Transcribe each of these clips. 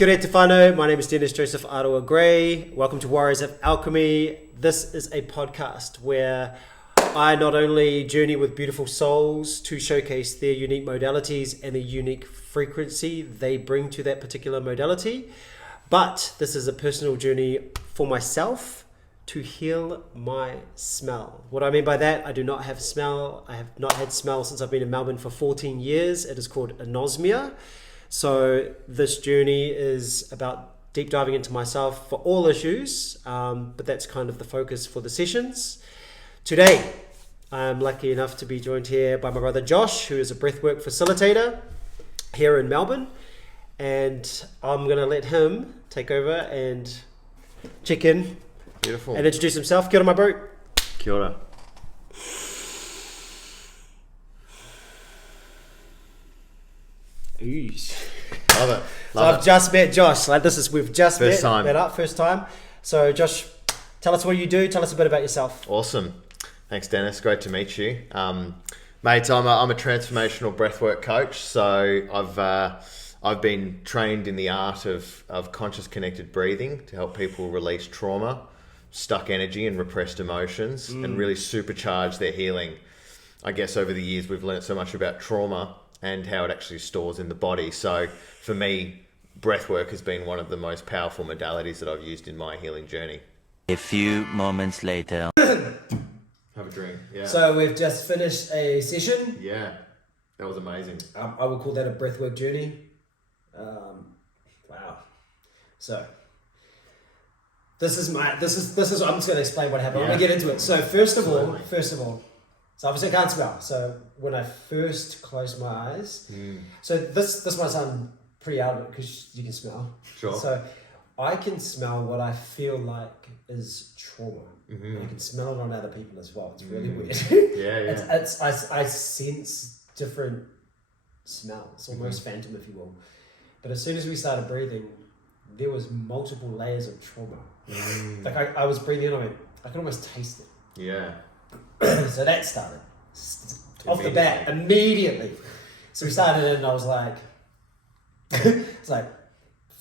Kia ora te whānau. My name is Dennis Joseph Aroa Gray. Welcome to Warriors of Alchemy. This is a podcast where I not only journey with beautiful souls to showcase their unique modalities and the unique frequency they bring to that particular modality, but this is a personal journey for myself to heal my smell. What I mean by that, I do not have smell. I have not had smell since I've been in Melbourne for 14 years. It is called anosmia. So this journey is about deep diving into myself for all issues, but that's kind of the focus for the sessions. Today, I'm lucky enough to be joined here by my brother Josh, who is a breathwork facilitator here in Melbourne. And I'm going to let him take over and check in. Beautiful. And introduce himself. Kia ora, my bro. Kia ora. Love it. So I've just met Josh. We've just First time. So Josh, tell us what you do. Tell us a bit about yourself. Awesome. Thanks, Dennis. Great to meet you. Mate, I'm a transformational breathwork coach. So I've been trained in the art of conscious connected breathing to help people release trauma, stuck energy and repressed emotions and really supercharge their healing. I guess over the years we've learned so much about trauma and how it actually stores in the body. So for me, breathwork has been one of the most powerful modalities that I've used in my healing journey. A few moments later. Have a drink. Yeah. So we've just finished a session. Yeah, that was amazing. I would call that a breathwork journey. Wow. So this is I'm just going to explain what happened. Yeah. I'm going to get into it. So first of all, Absolutely. so obviously I can't smell. So when I first closed my eyes, so this might sound pretty out because you can smell. Sure. So I can smell what I feel like is trauma. Mm-hmm. And I can smell it on other people as well. It's really weird. Yeah. I sense different smells, almost phantom, if you will. But as soon as we started breathing, there was multiple layers of trauma. Like I was breathing in, I could almost taste it. Yeah. So that started off the bat immediately. So we started in and I was like, it's like,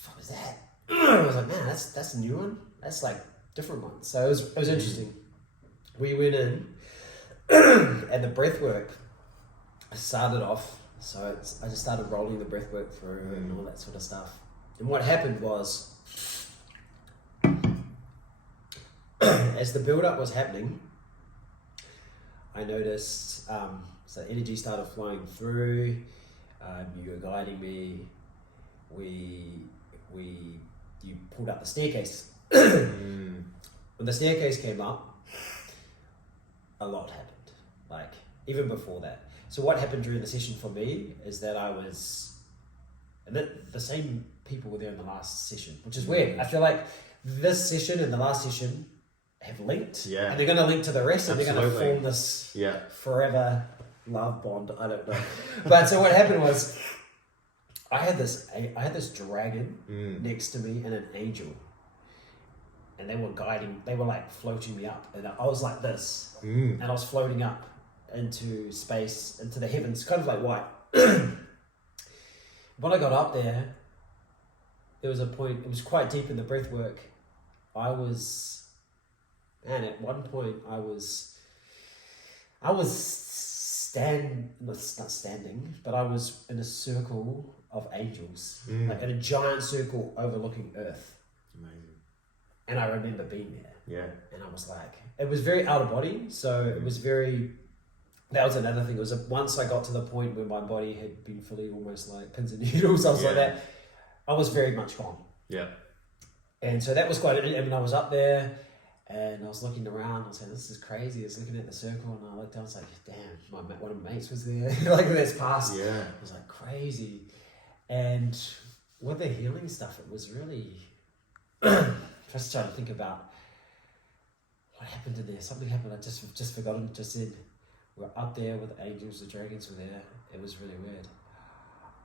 what was that? I was like, man, that's a new one. That's like different one. So it was interesting. We went in and the breath work started off. So I just started rolling the breath work through and all that sort of stuff. And what happened was, as the build up was happening, I noticed so energy started flowing through. You were guiding me. You pulled up the staircase. When the staircase came up, a lot happened. Like even before that. So what happened during the session for me is that the same people were there in the last session, which is weird. I feel like this session and the last session have linked, and they're going to link to the rest, and they're going to form this forever love bond. I don't know, but so what happened was, I had this dragon next to me and an angel, and they were like floating me up, and I was like this, and I was floating up into space, into the heavens, kind of like white. When I got up there was a point, it was quite deep in the breath work. At one point I was not standing, but I was in a circle of angels, like in a giant circle overlooking Earth. Amazing. And I remember being there. Yeah. And I was like, it was very out of body. So it was that was another thing. It was once I got to the point where my body had been fully almost like pins and needles, I was like that. I was very much gone. Yeah. And so that was quite, I mean, I was up there and I was looking around. I was like, this is crazy. I was looking at the circle and I looked down. I was like, damn, one of my mates was there. Like this past. Yeah. It was like crazy. And with the healing stuff, it was really just trying to think about what happened in there. Something happened. I just forgotten. Just said we're up there with the angels. The dragons were there. It was really weird.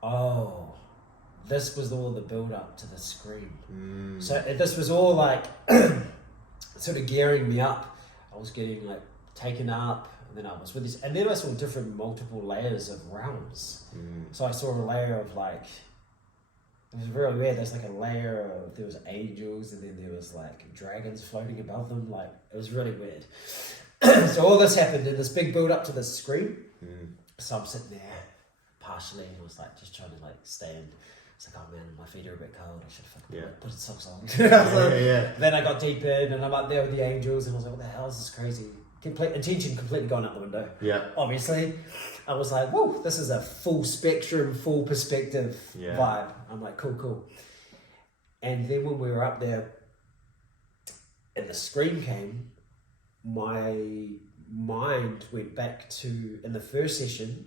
Oh, this was all the build up to the scream. So this was all like sort of gearing me up. I was getting like taken up, and then I was with this, and then I saw different multiple layers of realms. So I saw a layer of like It was really weird. There's like a layer of, there was angels and then there was like dragons floating above them. Like, it was really weird. So all this happened in this big build up to this scream. So I'm sitting there partially and I was like just trying to like stand. It's like, oh man, my feet are a bit cold. I should fucking put socks on. Then I got deep in and I'm up there with the angels and I was like, what the hell is this crazy? Attention completely gone out the window. Yeah. Obviously. I was like, whoa, this is a full spectrum, full perspective vibe. I'm like, cool. And then when we were up there and the scream came, my mind went back to, in the first session,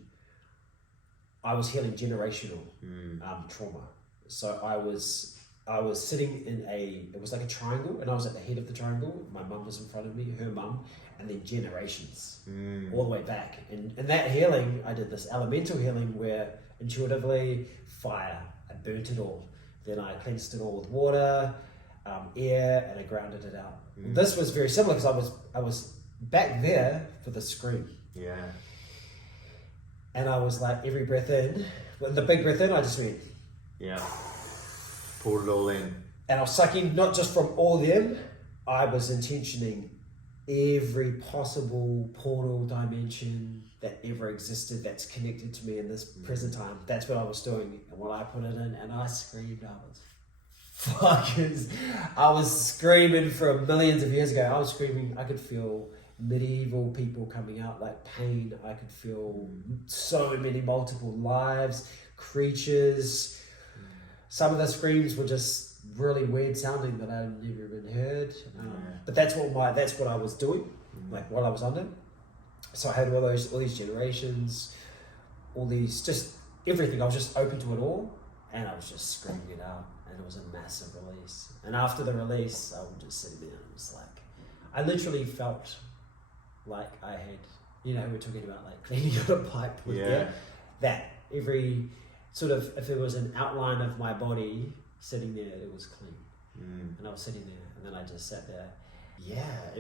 I was healing generational trauma. So I was sitting in it was like a triangle and I was at the head of the triangle. My mum was in front of me, her mum, and then generations all the way back. And in that healing, I did this elemental healing where intuitively, fire, I burnt it all. Then I cleansed it all with water, air, and I grounded it out. This was very similar because I was back there for the scream. Yeah. And I was like, every breath in, with the big breath in, I just went. Yeah. Pulled it all in. And I was sucking not just from all them, I was intentioning every possible portal dimension that ever existed that's connected to me in this present time. That's what I was doing. And when I put it in and I screamed, I was screaming from millions of years ago. I was screaming, I could feel medieval people coming out like pain. I could feel so many multiple lives, creatures. Some of the screams were just really weird sounding that I'd never even heard. But that's what I was doing, like what I was under. So I had all these generations, all these, just everything. I was just open to it all, and I was just screaming it out, and it was a massive release. And after the release, I was just sitting there, and it was like, I literally felt like I had, we're talking about like cleaning out a pipe with air, that every sort of, if it was an outline of my body sitting there, it was clean. And I was sitting there, and then I just sat there. Yeah,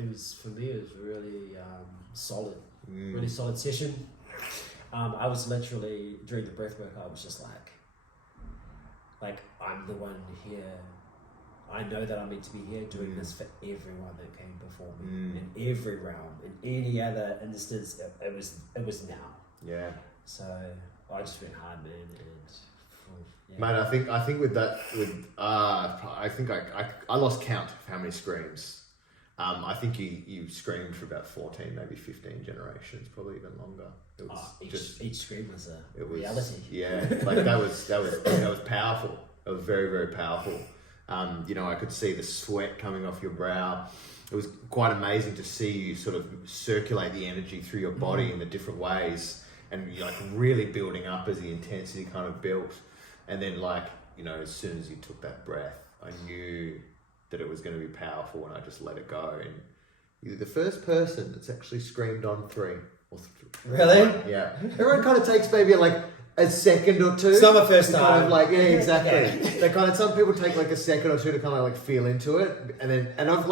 for me, it was really solid, really solid session. I was literally, during the breathwork, I was just like, I'm the one here. I know that I'm meant to be here doing this for everyone that came before me, in every realm, in any other instance. It was now. Yeah. So I just went hard, man. Man, I think with that, I think I lost count of how many screams. I think you screamed for about 14, maybe 15 generations, probably even longer. It was each scream was a reality. Yeah, like that was powerful. It was very, very powerful. I could see the sweat coming off your brow. It was quite amazing to see you sort of circulate the energy through your body in the different ways, and you're like really building up as the intensity kind of built. And then as soon as you took that breath, I knew that it was going to be powerful, and I just let it go. And you're the first person that's actually screamed on 3. Really? Yeah. Everyone kind of takes maybe a second or two. Some are first time. Exactly. They some people take a second or two to kind of feel into it, and I've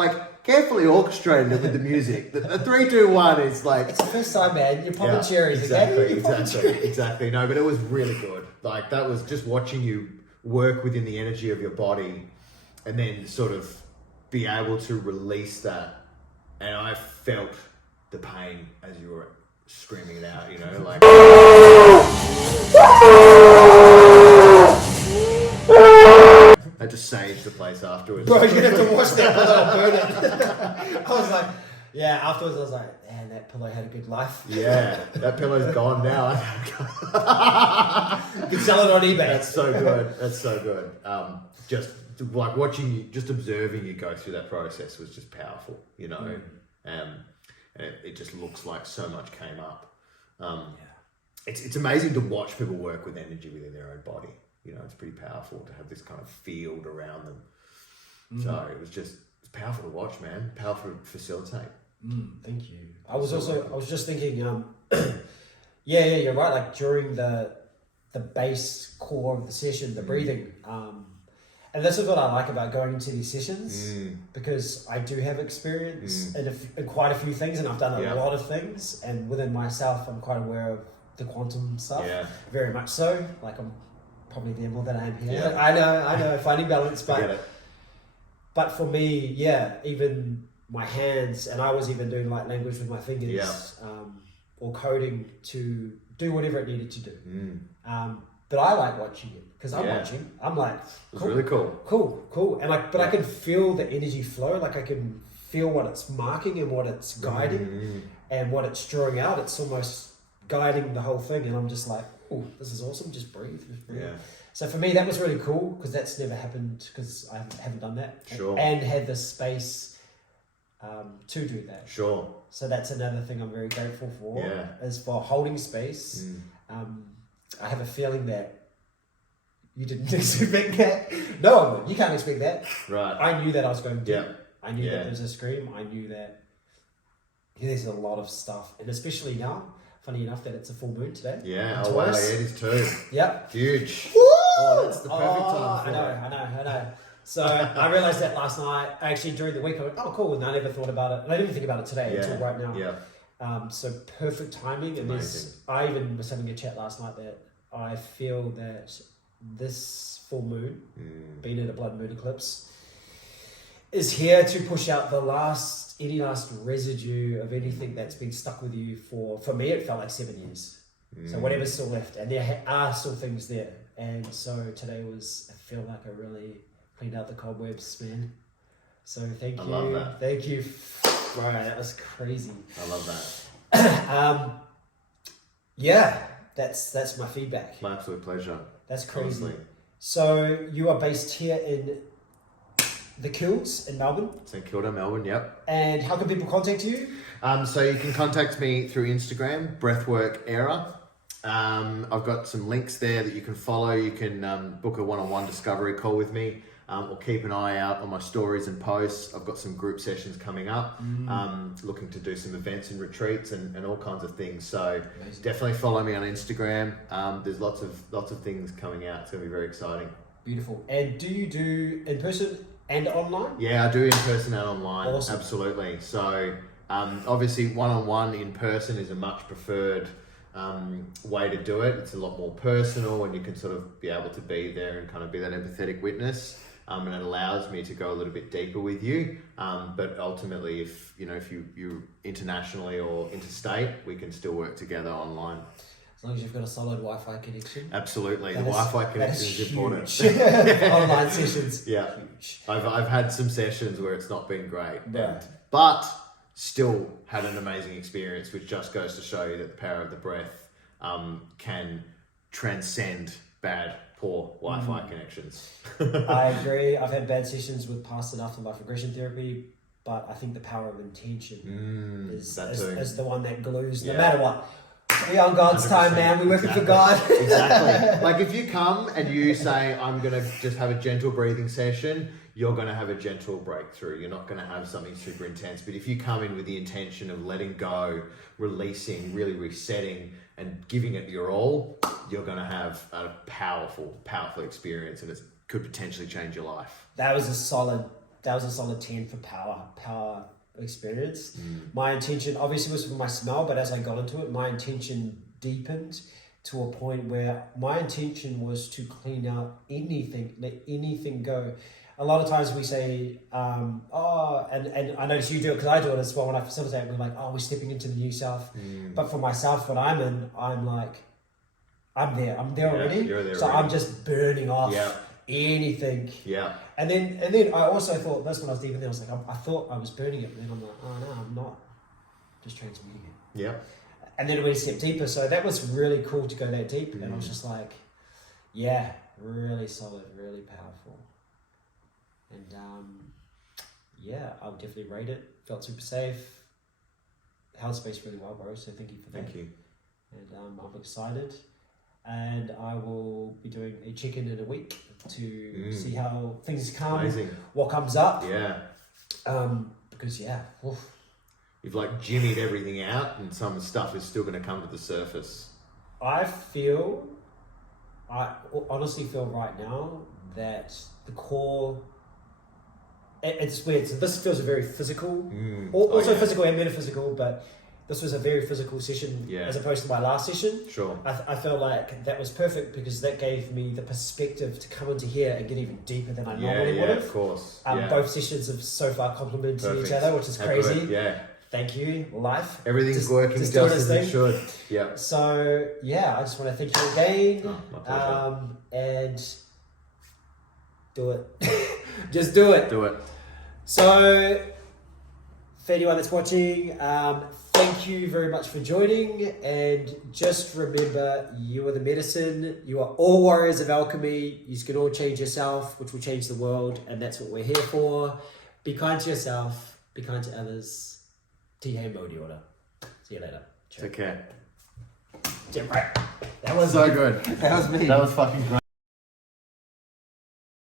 carefully orchestrated it with the music. The 3, 2, 1 is it's the first time, man. You're popping cherries. Exactly. No, but it was really good. That was just watching you work within the energy of your body, and then sort of be able to release that. And I felt the pain as you were screaming it out. I just saved the place afterwards. Bro, you're gonna have to wash that pillow and burn it. I was like, afterwards I was like, man, that pillow had a good life. Yeah, that pillow's gone now. You can sell it on eBay. That's so good. Just watching you, just observing you go through that process was just powerful, and it just looks like so much came up. It's amazing to watch people work with energy within their own body. It's pretty powerful to have this kind of field around them. So it's powerful to watch, man. Powerful to facilitate. Thank you. I was just thinking, you're right. During the base core of the session, the breathing, and this is what I like about going into these sessions, because I do have experience in quite a few things, and I've done a lot of things, and within myself, I'm quite aware of the quantum stuff. Yeah. Very much so. I'm probably there more than I am here. Yeah. I know, finding balance, I get but it. but for me, yeah, even my hands, and I was even doing like language with my fingers, or coding to do whatever it needed to do. But I like watching it because I'm watching. I'm like, It's really cool. cool, and I can feel the energy flow. Like I can feel what it's marking and what it's guiding, and what it's drawing out. It's almost guiding the whole thing, and I'm just like, oh, this is awesome. Just breathe. Yeah. So for me, that was really cool because that's never happened because I haven't done that. Sure. And had the space to do that. Sure. So that's another thing I'm very grateful for. Yeah. Is for holding space. I have a feeling that you didn't expect that. No one would. You can't expect that. Right. I knew that I was going to. Yeah. I knew that there was a scream. I knew that there's a lot of stuff. And especially now, funny enough that it's a full moon today. Yeah. in Oh, wow. Yeah, Taurus. it is too. Yep. Huge. Woo! Oh, that's the perfect time for I know. So I realised that last night. Actually, during the week, I went, oh, cool. And I never thought about it. And I didn't even think about it today until right now. Yeah. So perfect timing. And I even was having a chat last night that I feel that this full moon, being in a blood moon eclipse, is here to push out any last residue of anything that's been stuck with you for me, it felt like 7 years. So whatever's still left, and there are still things there. And so today I feel like I really cleaned out the cobwebs, man. So thank you. I love that. Thank you. Bro, that was crazy. I love that. Yeah, that's my feedback. My absolute pleasure. That's crazy. Honestly. So you are based here in the Kills in Melbourne. St Kilda, Melbourne, yep. And how can people contact you? So you can contact me through Instagram, Breathwork Era. I've got some links there that you can follow. You can book a one-on-one discovery call with me, or keep an eye out on my stories and posts. I've got some group sessions coming up, looking to do some events and retreats and all kinds of things. So definitely follow me on Instagram. There's lots of things coming out. It's going to be very exciting. Beautiful. And do you do in person and online? Yeah, I do in person and online. Awesome. Absolutely. So obviously one-on-one in person is a much preferred way to do it. It's a lot more personal, and you can sort of be able to be there and kind of be that empathetic witness, and it allows me to go a little bit deeper with you, but ultimately if you're internationally or interstate, we can still work together online. As long as you've got a solid Wi-Fi connection. Absolutely. The Wi-Fi connection is important. Online sessions. Yeah. Huge. I've had some sessions where it's not been great, Yeah. but still had an amazing experience, which just goes to show you that the power of the breath can transcend poor Wi-Fi connections. I agree. I've had bad sessions with past and afterlife regression therapy, but I think the power of intention is the one that glues no matter what. We on God's 100%. Time, man. We're working for God. Exactly. Like if you come and you say, I'm going to just have a gentle breathing session, you're going to have a gentle breakthrough. You're not going to have something super intense. But if you come in with the intention of letting go, releasing, really resetting, and giving it your all, you're going to have a powerful experience, and it could potentially change your life. That was a solid 10 for power experience. My intention obviously was for my smell, but as I got into it, my intention deepened to a point where my intention was to clean out anything, let anything go. A lot of times we say, and I notice you do it because I do it as well. When I facilitate, we're like, oh, we're stepping into the new self. But for myself, when I'm in, I'm like, I'm there already. You're there so already. I'm just burning off anything. Yeah. And then I also thought, that's when I was deep in there, I was like, I thought I was burning it, but then I'm like, oh no, I'm not. Just transmuting it. Yeah. And then we step deeper. So that was really cool to go that deep. And I was just like, yeah, really solid, really powerful. And I would definitely rate it. Felt super safe. Held space really well, bro. So thank you for that. Thank you. And I'm excited. And I will be doing a check-in in a week to see how things come, Amazing. What comes up. Yeah. Because you've like jimmied everything out, and some stuff is still going to come to the surface. I honestly feel right now that the core, it's weird. So this feels very physical, also physical and metaphysical, but this was a very physical session as opposed to my last session. Sure. I felt like that was perfect because that gave me the perspective to come into here and get even deeper than I normally would have. Of course. Both sessions have so far complemented each other, which is How crazy. good. Yeah. Thank you, life. Everything's working just as it should. Yeah. So I just want to thank you again. Oh, my pleasure. And do it. Just do it. Do it. So, for anyone that's watching, thank you very much for joining. And just remember, you are the medicine. You are all warriors of alchemy. You can all change yourself, which will change the world. And that's what we're here for. Be kind to yourself. Be kind to others. T.H. Modi order. See you later. Take care. That was so good. That was me. That was fucking great.